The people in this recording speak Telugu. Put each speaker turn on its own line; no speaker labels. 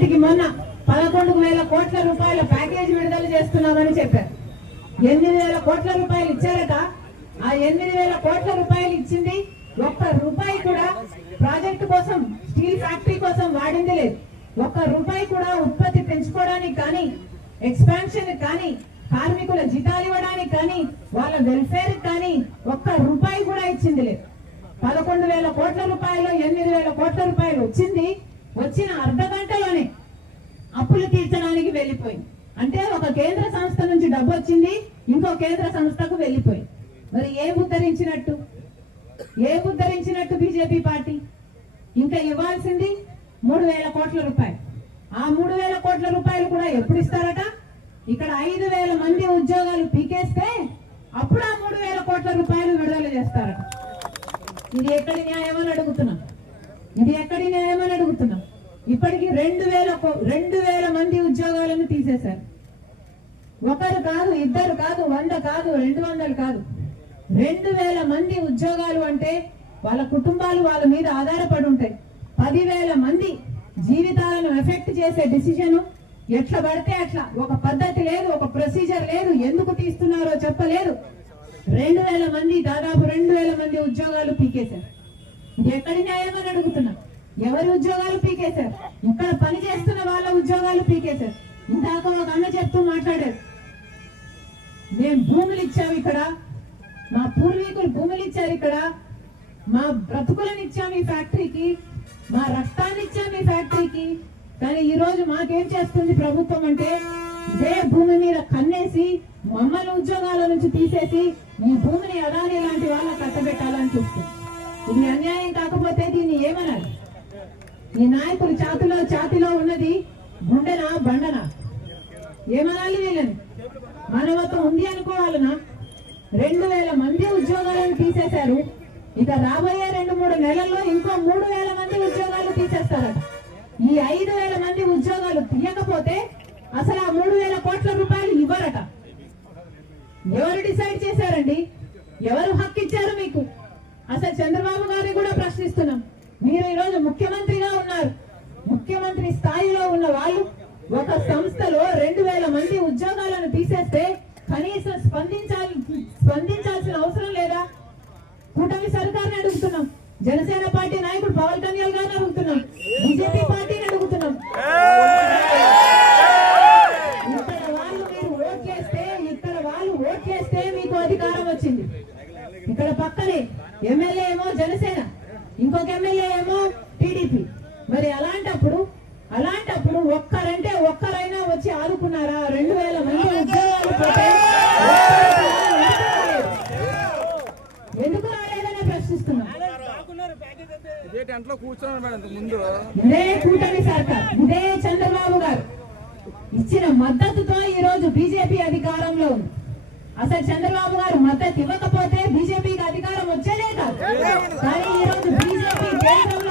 పంచాయతీకి మొన్న పదకొండు వేల కోట్ల రూపాయల ప్యాకేజ్ విడుదల చేస్తున్నామని చెప్పారు ఎనిమిది వేల కోట్ల రూపాయలు ఇచ్చారట ఆ ఎనిమిది వేల కోట్ల రూపాయలు ఇచ్చింది ఒక్క రూపాయి కూడా ప్రాజెక్టు కోసం స్టీల్ ఫ్యాక్టరీ కోసం వాడింది లేదు ఒక్క రూపాయి కూడా ఉత్పత్తి పెంచుకోవడానికి కానీ ఎక్స్పాన్షన్ కానీ కార్మికుల జీతాలు ఇవ్వడానికి కానీ వాళ్ళ వెల్ఫేర్ కానీ ఒక్క రూపాయి కూడా ఇచ్చింది లేదు పదకొండు వేల కోట్ల రూపాయలు ఎనిమిది వేల కోట్ల రూపాయలు వచ్చింది వచ్చిన అర్ధ గంటలోనే అప్పులు తీర్చడానికి వెళ్ళిపోయింది అంటే ఒక కేంద్ర సంస్థ నుంచి డబ్బు వచ్చింది ఇంకో కేంద్ర సంస్థకు వెళ్ళిపోయి మరి ఏ ఉద్ధరించినట్టు ఏ ఉద్ధరించినట్టు బీజేపీ పార్టీ ఇంకా ఇవ్వాల్సింది మూడు వేల కోట్ల రూపాయలు ఆ మూడు వేల కోట్ల రూపాయలు కూడా ఎప్పుడు ఇస్తారట ఇక్కడ ఐదు వేల మంది ఉద్యోగాలు పీకేస్తే అప్పుడు ఆ మూడు వేల కోట్ల రూపాయలు విడుదల చేస్తారట ఇది ఎక్కడి న్యాయం అని అడుగుతున్నాం ఇది ఎక్కడి న్యాయం అని అడుగుతున్నాం ఇప్పటికీ రెండు వేల రెండు వేల మంది ఉద్యోగాలను తీసేశారు ఒకరు కాదు ఇద్దరు కాదు వంద కాదు రెండు వందలు కాదు రెండు వేల మంది ఉద్యోగాలు అంటే వాళ్ళ కుటుంబాలు వాళ్ళ మీద ఆధారపడి ఉంటాయి పదివేల మంది జీవితాలను ఎఫెక్ట్ చేసే డిసిజను ఎట్లా పడితే అట్లా ఒక పద్ధతి లేదు ఒక ప్రొసీజర్ లేదు ఎందుకు తీస్తున్నారో చెప్పలేదు రెండు వేల మంది దాదాపు రెండు వేల మంది ఉద్యోగాలు పీకేశారు ఎక్కడి న్యాయమని అడుగుతున్నా ఎవరి ఉద్యోగాలు పీకేశారు ఇక్కడ పని చేస్తున్న వాళ్ళ ఉద్యోగాలు పీకేశారు ఇందాక ఒక అన్న చెప్తూ మాట్లాడారు మేము భూములు ఇచ్చాము ఇక్కడ మా పూర్వీకులు భూములు ఇచ్చారు ఇక్కడ మా బ్రతుకులను ఇచ్చాము ఈ ఫ్యాక్టరీకి మా రక్తాన్ని ఇచ్చాము ఈ ఫ్యాక్టరీకి కానీ ఈ రోజు మాకేం చేస్తుంది ప్రభుత్వం అంటే ఇదే భూమి మీద కన్నేసి మమ్మల్ని ఉద్యోగాల నుంచి తీసేసి ఈ భూమిని అదాని లాంటి వాళ్ళ కట్టబెట్టాలని చూస్తుంది ఇది అన్యాయం కాకపోతే దీన్ని ఏమనాలి ఈ నాయకులు చాతిలో చాతిలో ఉన్నది గుండెనా బండనా ఏమనాలి వీళ్ళని మనవత ఉంది అనుకోవాలనా రెండు వేల మంది ఉద్యోగాలను తీసేశారు ఇక రాబోయే రెండు మూడు నెలల్లో ఇంకో మూడు వేల మంది ఉద్యోగాలు తీసేస్తారట ఈ ఐదు వేల మంది ఉద్యోగాలు తీయకపోతే అసలు ఆ మూడు వేల కోట్ల రూపాయలు ఇవ్వరట ఎవరు డిసైడ్ చేశారండి ఎవరు హక్కు ఇచ్చారు మీకు అసలు చంద్రబాబు గారిని కూడా ప్రశ్నిస్తున్నాం స్థాయిలో ఉన్న వాళ్ళు ఒక సంస్థలో రెండు వేల మంది ఉద్యోగాలను తీసేస్తే కనీసం స్పందించాలి స్పందించాల్సిన అవసరం లేదా కూటమి సర్కార్ని అడుగుతున్నాం జనసేన పార్టీ నాయకుడు పవన్ కళ్యాణ్ గారిని అడుగుతున్నాం బిజెపి పార్టీని అడుగుతున్నాం అధికారం వచ్చింది ఇక్కడ పక్కనే ఎమ్మెల్యే ఏమో జనసేన అనుకున్నారా రెండు వేల మంది ఉద్యోగాలు ఎందుకు రాలేదని చంద్రబాబు గారు ఇచ్చిన మద్దతుతో ఈ రోజు బీజేపీ అధికారంలో అసలు చంద్రబాబు గారు మద్దతు ఇవ్వకపోతే బీజేపీకి అధికారం వచ్చేదే కాదు కానీ ఈ రోజు బీజేపీ కేంద్రంలో